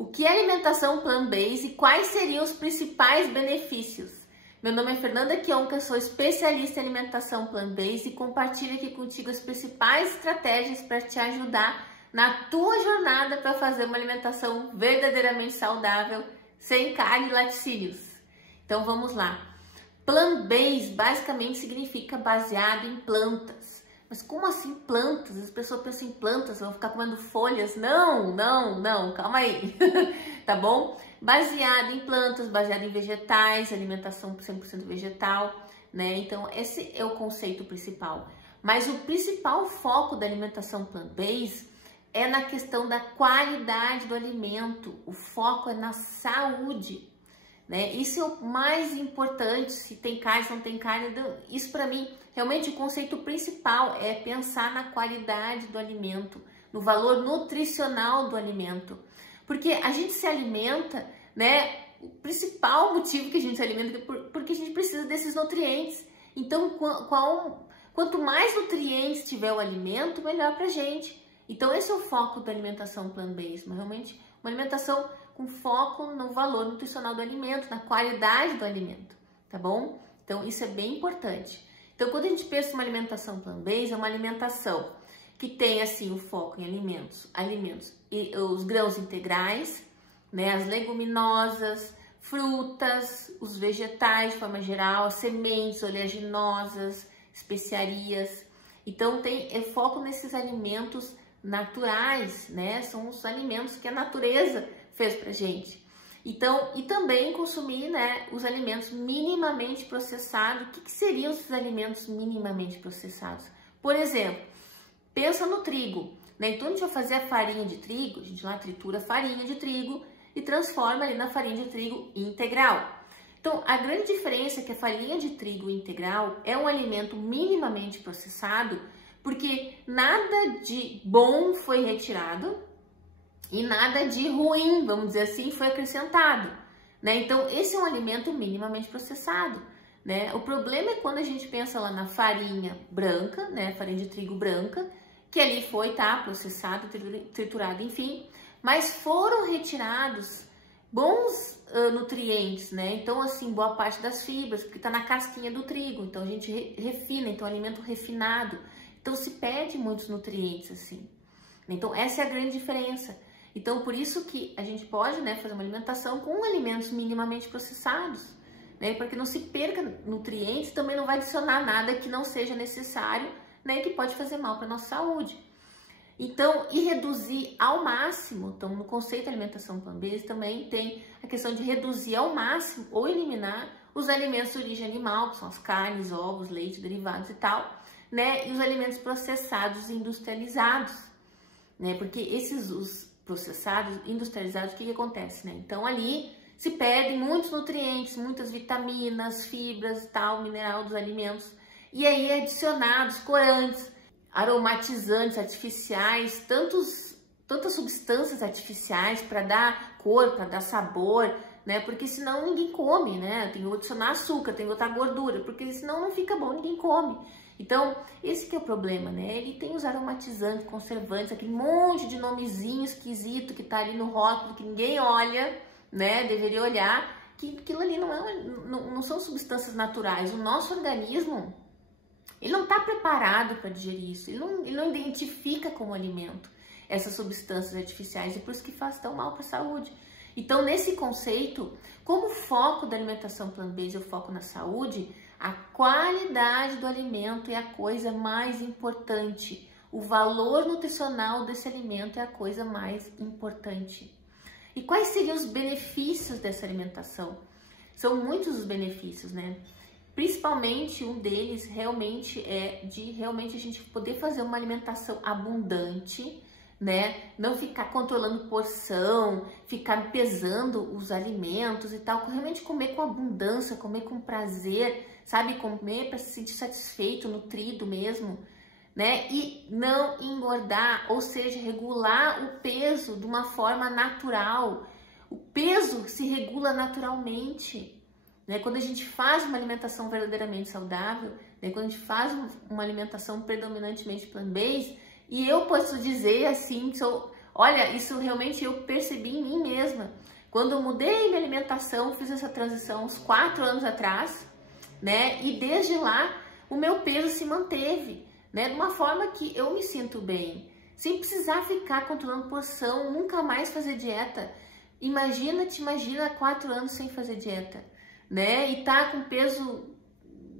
O que é alimentação plant-based e quais seriam os principais benefícios? Meu nome é Fernanda Kionka, sou especialista em alimentação plant-based e compartilho aqui contigo as principais estratégias para te ajudar na tua jornada para fazer uma alimentação verdadeiramente saudável, sem carne e laticínios. Então vamos lá. Plant-based basicamente significa baseado em plantas. Mas como assim plantas? As pessoas pensam em plantas, vão ficar comendo folhas? Não, calma aí, tá bom? Baseado em plantas, baseado em vegetais, alimentação 100% vegetal, né? Então esse é o conceito principal. Mas o principal foco da alimentação plant-based é na questão da qualidade do alimento, o foco é na saúde, né? Isso é o mais importante, se tem carne, se não tem carne, isso para mim, realmente o conceito principal é pensar na qualidade do alimento, no valor nutricional do alimento, porque a gente se alimenta, né? O principal motivo que a gente se alimenta é porque a gente precisa desses nutrientes, então quanto mais nutrientes tiver o alimento, melhor pra gente. Então esse é o foco da alimentação plant-based, mas realmente uma alimentação com foco no valor nutricional do alimento, na qualidade do alimento, tá bom? Então isso é bem importante. Então quando a gente pensa em uma alimentação plant-based, é uma alimentação que tem assim o foco em alimentos e os grãos integrais, né, as leguminosas, frutas, os vegetais de forma geral, as sementes oleaginosas, especiarias. Então tem foco nesses alimentos naturais, né? São os alimentos que a natureza fez pra gente. Então, e também consumir, né, os alimentos minimamente processados. O que seriam esses alimentos minimamente processados? Por exemplo, pensa no trigo, né? Então a gente vai fazer a farinha de trigo, a gente lá tritura a farinha de trigo e transforma ali na farinha de trigo integral. Então, a grande diferença é que a farinha de trigo integral é um alimento minimamente processado, porque nada de bom foi retirado e nada de ruim, vamos dizer assim, foi acrescentado, né? Então, esse é um alimento minimamente processado, né? O problema é quando a gente pensa lá na farinha branca, né? Farinha de trigo branca, que ali foi, processado, triturado, enfim, mas foram retirados bons nutrientes, né? Então, assim, boa parte das fibras, porque tá na casquinha do trigo, então a gente refina, então alimento refinado. Então se perde muitos nutrientes assim. Então essa é a grande diferença. Então por isso que a gente pode, né, fazer uma alimentação com alimentos minimamente processados, né, para que não se perca nutrientes, também não vai adicionar nada que não seja necessário, né, que pode fazer mal para nossa saúde. Então, e reduzir ao máximo, então no conceito de alimentação plant-based também tem a questão de reduzir ao máximo ou eliminar os alimentos de origem animal, que são as carnes, ovos, leite, derivados e tal, né, e os alimentos processados e industrializados, né, porque os processados, industrializados, o que acontece, né? Então ali se perdem muitos nutrientes, muitas vitaminas, fibras e tal, mineral dos alimentos, e aí adicionados corantes, aromatizantes artificiais, tantas substâncias artificiais para dar cor, para dar sabor, né? Porque senão ninguém come, né? Tem que adicionar açúcar, tem que botar gordura, porque senão não fica bom, ninguém come. Então, esse que é o problema, né? Ele tem os aromatizantes, conservantes, aquele monte de nomezinho esquisito que tá ali no rótulo, que ninguém olha, né? Deveria olhar, que aquilo ali não são substâncias naturais. O nosso organismo, ele não tá preparado para digerir isso, ele não identifica como alimento essas substâncias artificiais, e por isso que faz tão mal para a saúde. Então, nesse conceito, como o foco da alimentação plant-based é o foco na saúde, a qualidade do alimento é a coisa mais importante. O valor nutricional desse alimento é a coisa mais importante. E quais seriam os benefícios dessa alimentação? São muitos os benefícios, né? Principalmente um deles realmente é de realmente a gente poder fazer uma alimentação abundante, né? Não ficar controlando porção, ficar pesando os alimentos e tal, realmente comer com abundância, comer com prazer, sabe? Comer para se sentir satisfeito, nutrido mesmo, né? E não engordar, ou seja, regular o peso de uma forma natural. O peso se regula naturalmente, né? Quando a gente faz uma alimentação verdadeiramente saudável, né? Quando a gente faz uma alimentação predominantemente plant-based, e eu posso dizer assim, sou Olha, isso realmente eu percebi em mim mesma. Quando eu mudei minha alimentação, fiz essa transição uns 4 anos atrás, né? E desde lá o meu peso se manteve, né? De uma forma que eu me sinto bem, sem precisar ficar controlando porção, nunca mais fazer dieta. Imagina 4 anos sem fazer dieta, né? E tá com peso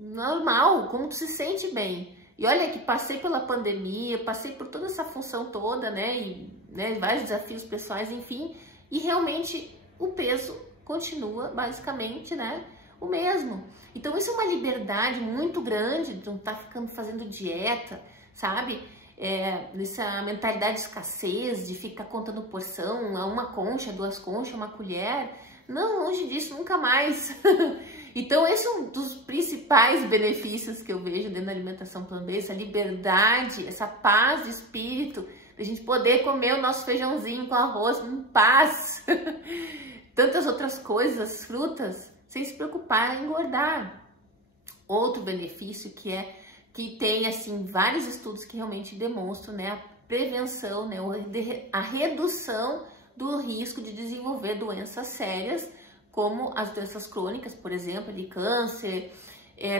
normal, como tu se sente bem. E olha que passei pela pandemia, passei por toda essa função toda, né? E vários desafios pessoais, enfim. E realmente o peso continua basicamente, né, o mesmo. Então isso é uma liberdade muito grande de não estar fazendo dieta, sabe? Nessa mentalidade de escassez, de ficar contando porção, uma concha, 2 conchas, uma colher. Não, longe disso, nunca mais. Então esse é um dos principais benefícios que eu vejo dentro da alimentação plant-based, essa liberdade, essa paz de espírito, a gente poder comer o nosso feijãozinho com arroz em paz. Tantas outras coisas, frutas, sem se preocupar em engordar. Outro benefício que tem assim vários estudos que realmente demonstram, né, a prevenção, né, a redução do risco de desenvolver doenças sérias, como as doenças crônicas, por exemplo, de câncer,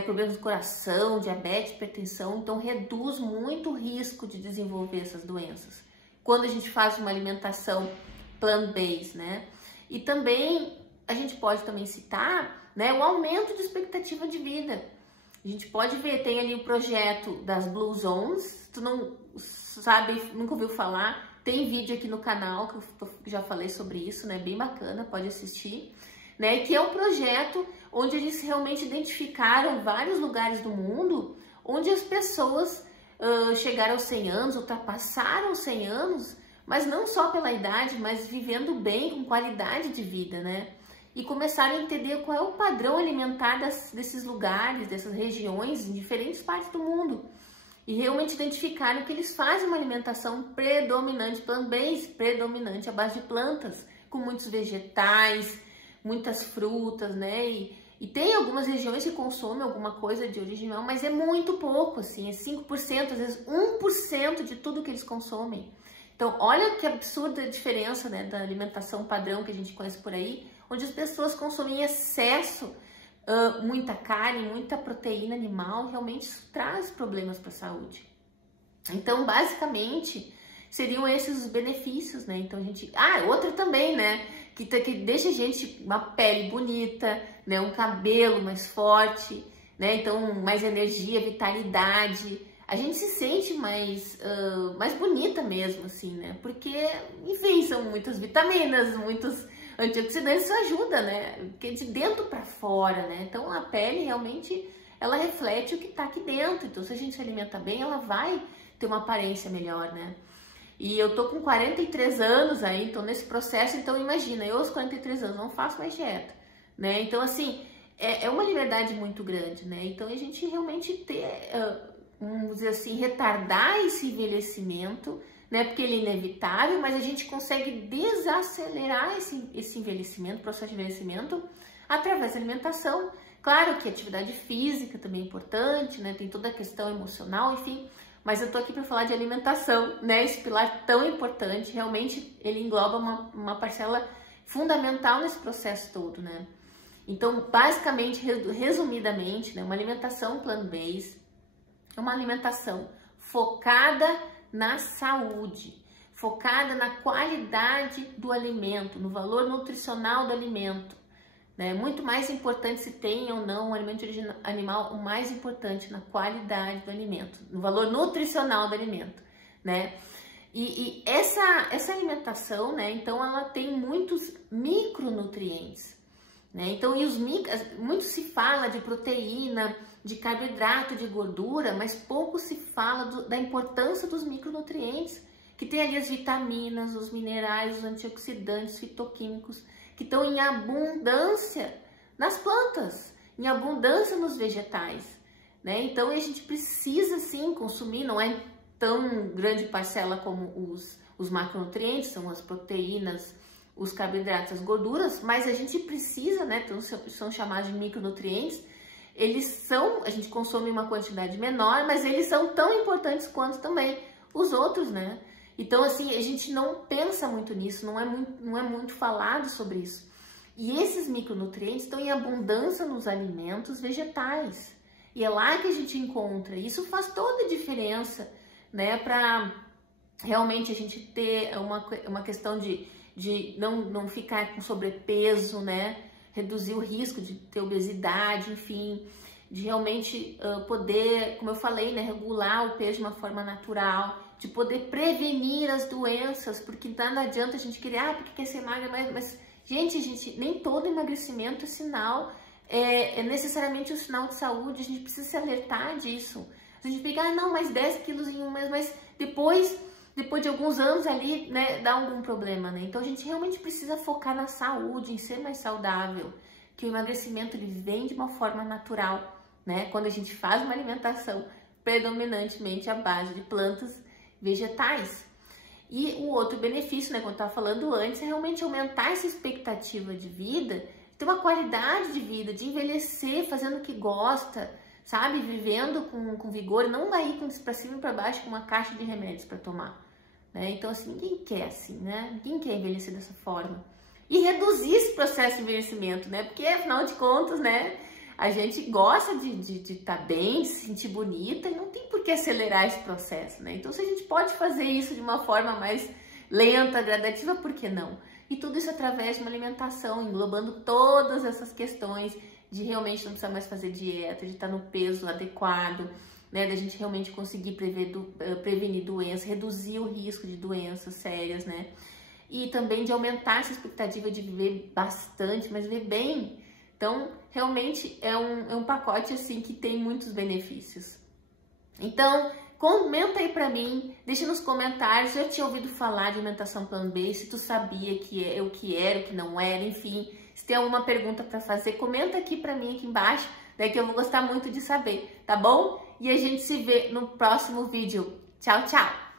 problemas do coração, diabetes, hipertensão. Então reduz muito o risco de desenvolver essas doenças quando a gente faz uma alimentação plant-based, né? E também a gente pode também citar, né, o aumento de expectativa de vida. A gente pode ver, tem ali o projeto das Blue Zones, tu não sabe, nunca ouviu falar, tem vídeo aqui no canal que eu já falei sobre isso, né, bem bacana, pode assistir, né, que é um projeto onde eles realmente identificaram vários lugares do mundo onde as pessoas chegaram aos 100 anos, ultrapassaram os 100 anos, mas não só pela idade, mas vivendo bem, com qualidade de vida, né? E começaram a entender qual é o padrão alimentar desses lugares, dessas regiões, em diferentes partes do mundo. E realmente identificaram que eles fazem uma alimentação predominante plant-based, predominante à base de plantas, com muitos vegetais, muitas frutas, né? E tem algumas regiões que consomem alguma coisa de origem animal, mas é muito pouco, assim, é 5%, às vezes 1% de tudo que eles consomem. Então, olha que absurda a diferença, né, da alimentação padrão que a gente conhece por aí, onde as pessoas consomem em excesso muita carne, muita proteína animal, realmente isso traz problemas para a saúde. Então, basicamente, seriam esses os benefícios, né? Então, a gente... outra também, né? Que deixa a gente uma pele bonita, né? Um cabelo mais forte, né? Então, mais energia, vitalidade. A gente se sente mais bonita mesmo, assim, né? Porque, enfim, são muitas vitaminas, muitos antioxidantes, isso ajuda, né? Porque de dentro para fora, né? Então, a pele realmente, ela reflete o que tá aqui dentro. Então, se a gente se alimenta bem, ela vai ter uma aparência melhor, né? E eu tô com 43 anos aí, então nesse processo, então imagina, eu aos 43 anos não faço mais dieta, né? Então, assim, é uma liberdade muito grande, né? Então, a gente realmente ter... vamos dizer assim, retardar esse envelhecimento, né? Porque ele é inevitável, mas a gente consegue desacelerar esse envelhecimento, processo de envelhecimento, através da alimentação. Claro que a atividade física também é importante, né? Tem toda a questão emocional, enfim, mas eu tô aqui para falar de alimentação, né? Esse pilar tão importante, realmente ele engloba uma parcela fundamental nesse processo todo, né? Então, basicamente, resumidamente, né? Uma alimentação plant-based é uma alimentação focada na saúde, focada na qualidade do alimento, no valor nutricional do alimento, né? Muito mais importante se tem ou não um alimento de origem animal, o mais importante na qualidade do alimento, no valor nutricional do alimento, né? E essa alimentação, né? Então ela tem muitos micronutrientes, né? Então muito se fala de proteína, de carboidrato, de gordura, mas pouco se fala da importância dos micronutrientes, que tem ali as vitaminas, os minerais, os antioxidantes, fitoquímicos, que estão em abundância nas plantas, em abundância nos vegetais, né? Então a gente precisa sim consumir, não é tão grande parcela como os macronutrientes, são as proteínas, os carboidratos, as gorduras, mas a gente precisa, né? Então, são chamados de micronutrientes. A gente consome uma quantidade menor, mas eles são tão importantes quanto também os outros, né? Então, assim, a gente não pensa muito nisso, não é muito falado sobre isso. E esses micronutrientes estão em abundância nos alimentos vegetais. E é lá que a gente encontra. Isso faz toda a diferença, né? Para realmente a gente ter uma questão de não ficar com sobrepeso, né? Reduzir o risco de ter obesidade, enfim, de realmente poder, como eu falei, né? Regular o peso de uma forma natural, de poder prevenir as doenças, porque não adianta a gente querer, porque quer ser magra, mas gente, nem todo emagrecimento é sinal, é necessariamente um sinal de saúde, a gente precisa se alertar disso. A gente fica, não, mais 10 quilos em um mês, mas depois de alguns anos ali, né, dá algum problema, né? Então a gente realmente precisa focar na saúde, em ser mais saudável, que o emagrecimento ele vem de uma forma natural, né? Quando a gente faz uma alimentação predominantemente à base de plantas vegetais. E o outro benefício, né, como eu estava falando antes, é realmente aumentar essa expectativa de vida, ter uma qualidade de vida, de envelhecer fazendo o que gosta, sabe? Vivendo com vigor, não aí para cima e para baixo com uma caixa de remédios para tomar, né? Então, assim, ninguém quer assim, né? Ninguém quer envelhecer dessa forma. E reduzir esse processo de envelhecimento, né? Porque, afinal de contas, né, a gente gosta de estar bem, de se sentir bonita e não tem por que acelerar esse processo, né? Então, se a gente pode fazer isso de uma forma mais lenta, gradativa, por que não? E tudo isso através de uma alimentação, englobando todas essas questões de realmente não precisar mais fazer dieta, de estar no peso adequado, né? Da gente realmente conseguir prevenir doenças, reduzir o risco de doenças sérias, né? E também de aumentar essa expectativa de viver bastante, mas viver bem. Então, realmente é um pacote assim que tem muitos benefícios. Então, comenta aí pra mim, deixa nos comentários, eu tinha ouvido falar de alimentação plant-based, se tu sabia o que era, o que não era, enfim. Se tem alguma pergunta para fazer, comenta aqui pra mim, aqui embaixo, daí que eu vou gostar muito de saber, tá bom? E a gente se vê no próximo vídeo. Tchau, tchau!